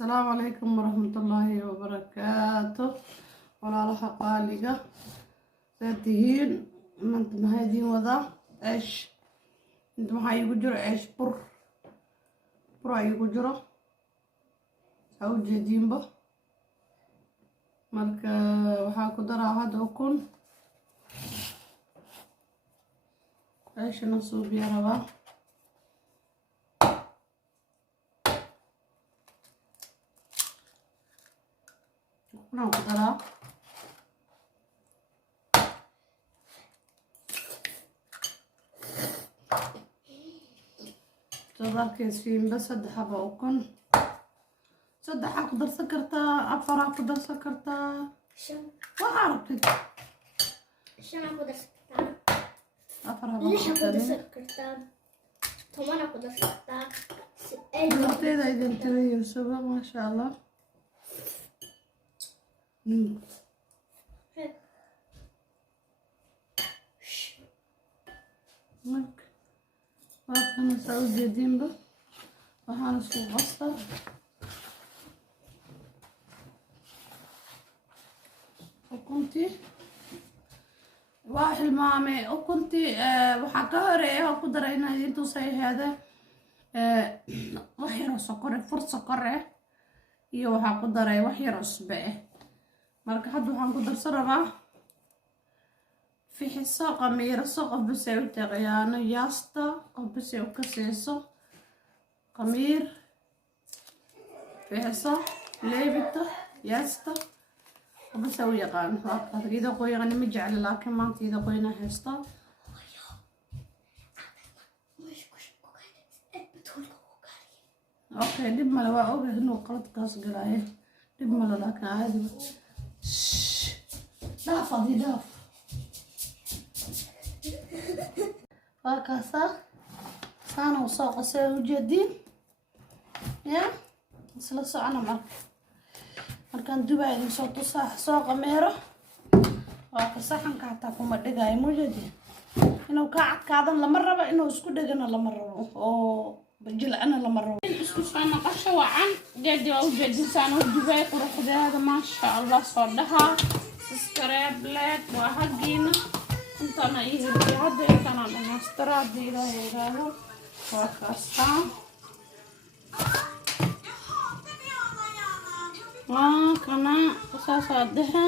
السلام عليكم ورحمة الله وبركاته. walaalaha qaaliga saad tihiin maanta maxaa idiin wadaa ceesh. inta maxaa iigu jiro ceesh bur iigu jiro saa u jeediinba. marka waxaa ku daraa hadda ukun ceeshana suubiya rabaa. ukunaan ku daraa darkiisfiinba 3 xabo ukun. 3 ku darsan kartaa, 4 ku darsan kartaa, waxaa rabtid. 5 ku darsan kartaa, 4 6 ku darsan kartaa, 10 ku darsan kartaa. gabarteeda idin tiriyeysoba maasha allah. waakana saa u jeediinba waxaana isku qastaa ukuntii. waa hilmaamay ukuntii waxaa ka horeeya oo ku daray inaa intuusay ahaada wax yaro sokore, fur sokore iyo waxaa ku daray wax yaro cusbe ah. marka hadda waxaan ku darsan rabaa fixiso qamiiraso qof bas ay u taqayaano, yaasta qof bas ay u kaseyso, qamiir, fixiso, leebito, yaasta qof bas ay u yaqaano. iyadoo qoyan ma jecla laakiin maanta iyadoo qoyana haysta. okay dhib male, waa ogahay inuu qaladkaas galaayo, dhib male laakiin caadi dhaaf adii dhaaf. waa kaasaa saana u soo qasay ujeediin ya isla socona. markaan dubaa idin soo tusaa soo qameero. waa ka saxanka hataa kuma dhigaayo mujeediin. inuu kaa cadkaadan lama rabo, inuu isku dhegana lama rabo, oo bajilcana lama rabo. isku soo naqasho wacan geedi waa ujeediin saana u dubay quruxdeeda maasha allah. soo dhahaa iskareebleed waa hagiina intana iyo hadda intana dhamaystira haddii ilaahay yiraahdo. waa kaastaa waa kana saasaa dhehe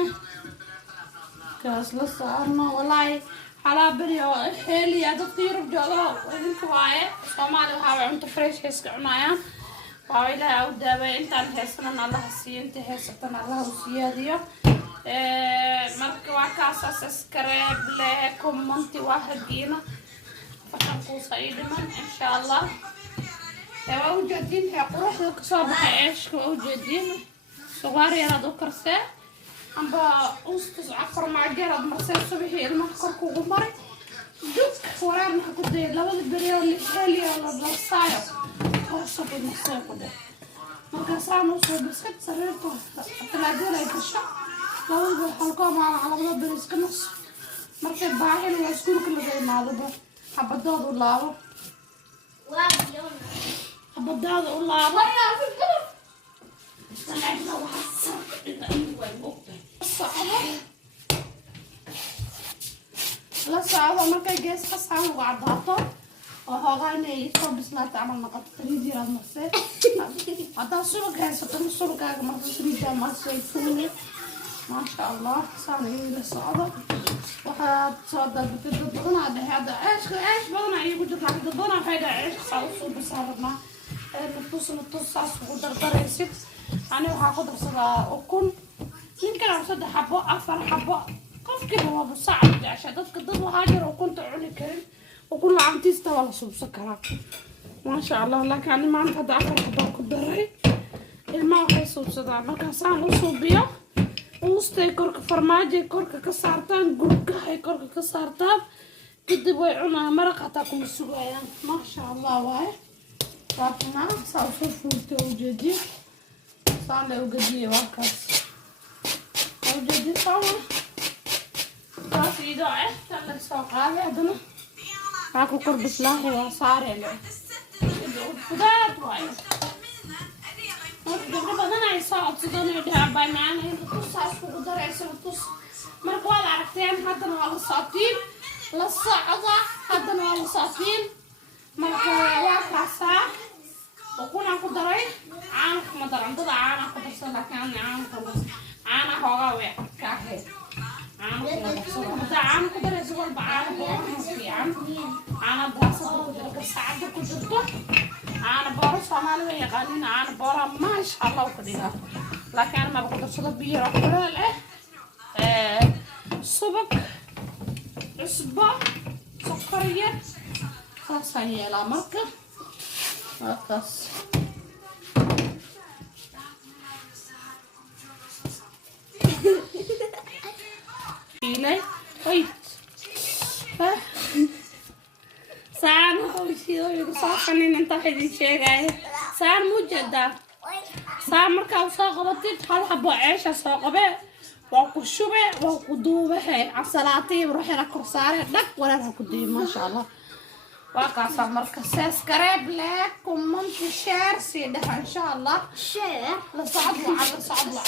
kaas la saarno. walaahi xalaa beri oo xeeliya dadka yurub jooga idinka waaye. soomaali waxaa way cunto fresh iska cunayaan. waa ilaahay u daaway intaan heesanan allah siiyo, inta heesatan allah u siyaadiyo. marka waa kaasaas iskareeble kumanti waa hagiina fakankuusa ii dhiman insha allah. waa ujeediin quruxda kasoo baxay ceeshka. waa ujeediin sugaar yaraad u karsee amba ustus cafar maajeeraad marsee subixii ilmaha korkuugu maray dug waraarna ku day 2 beri oo lixeeliya la darsaayo hoosaba marsee ku day. markaasaan usoo biskad sariirta talaajada ay gasho 2 halkoo maalin 2 beri iska nas. markay baahina waa iskuulka laga imaadaba xabadooda u laabo, xabadaada u laabo la socdo. markay gees qasaan uga cadaato oo hoogaa inay soo bislaata camal noqoto saliid yaraad marsee. haddaa subag haysato subagaaga marka saliiddaa marsay fuuni maasha allah. saan ila socdo waxaad soo dalbatay dad badanaa dhexe hadda ceesh badanaa iigu jirta. dad badanaa waxay dhahay ceeshka saa usoo bisaa rabnaa natus saas ugu dardaraysid. ani waxaa ku darsadaa ukun ninkana 3 xabo 4 xabo qofkiiba waaba sacad jecesha. dadka dad waxaa jira ukunta cuni karin, ukun lacantiista waa la suubsan karaa maasha allah. laakiin ani maanta hadda 4 xabo ku daray. ilmaha waxay suubsadaan markaasaan u suubiyo uustay korka farmaajay korka ka saartaan, gurgahay korka ka saartaan, kadib way cunaan. maraq hataa kuma sugayaan maasha allah waaye. waakana saa usoo fuurtay ujeediin saan la ugadiye. waa kaas ujeediin saama saas idoo tan la soo qaaday. haddana waxaa ku kor bislaahay waa saaree le fudaad waayo. gabdho badan codsadaan iyo dhaabay macna in tusaas ku daraysan tus marka wala aragteen haddana waa la saatiin la socda haddana waa la saatiin marka waa kaasaa ukuna ku daray aan kuma daran dad aan ku darsan laakiin aan ku darsan aan hooga way ka ahay aan ku daraysan wal baan fiican aan baasa ku darka saacada ku jirto aan boor Soomaali way yaqaaniin aan boor ma sha Allah ku dhiga laakiin ma ku darsado biyo quraal subag cusbo sokoriya saasaya la marka akas ilay wait saan hawshiyo igu saaqanin inta xidin sheegay saan mujada saan marka soo qabatid hal xabo ceesha soo qabe waa ku shube waa ku duubahay asalaatay ruuxina korsaare dhaq walaal ku diin ma sha Allah waa kaasa marka subscribe like comment share si dhahan insha Allah share la socod